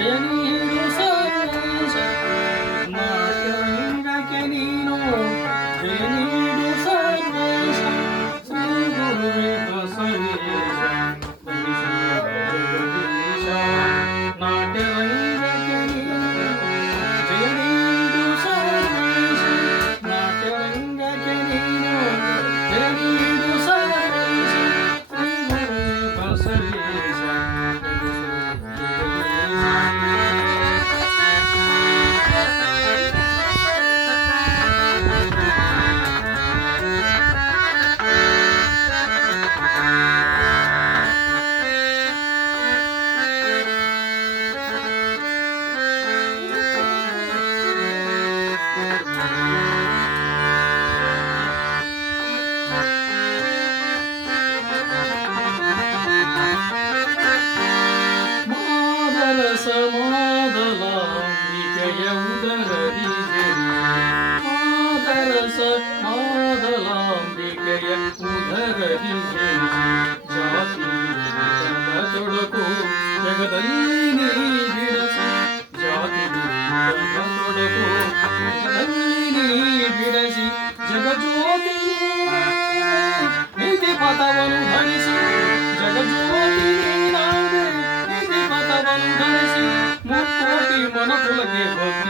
ಜಯ ನೀಡು ಸರ್ವೇಶ ನಾಟ್ಯರಂಗಕ್ಕೆ ನೀನು ಜಯ ನೀಡು ಸರ್ವೇಶ ಶ್ರೀ ಗುರುವೆ ಬಸವೇಶ ಜಗದೀಶ ನಾಟ್ಯರಂಗಕ್ಕೆ ನೀನು ಜಯ ನೀಡು ಸರ್ವೇಶ ನಾಟ್ಯರಂಗಕ್ಕೆ ನೀನು ಜಯ ನೀಡು ಸರ್ವೇಶ ಶ್ರೀ ಗುರುವೆ ಬಸವೇಶ ಮಾದಲಾಂಬಿಕೆಯ ಉದರದಿ ಮಾದರಸ ಮಾದಲಾಂಬಿಕೆಯ ಉದರದಿ ಜಾತಿ ತೊಡಕು ಜಗದಲ್ಲಿ ನೀ ಬಿಡಸಿ ಜಾತಿ ತೊಡಕು ಜಗದಲ್ಲಿ ನೀ ಬಿಡಸಿ ಜಗಜ್ಯೋತಿ ನೀತಿ ಪಥವನ್ನು ಧರಿಸಿ ಜಗಜ್ಯೋತಿ ನೀನಾದೆ ನೀತಿ ಪಥವನ್ನು ಧರಿಸಿ ಮುಕ್ಕೋಟಿ ಮನಕುಲಕ್ಕೆ ಭಕ್ತಿ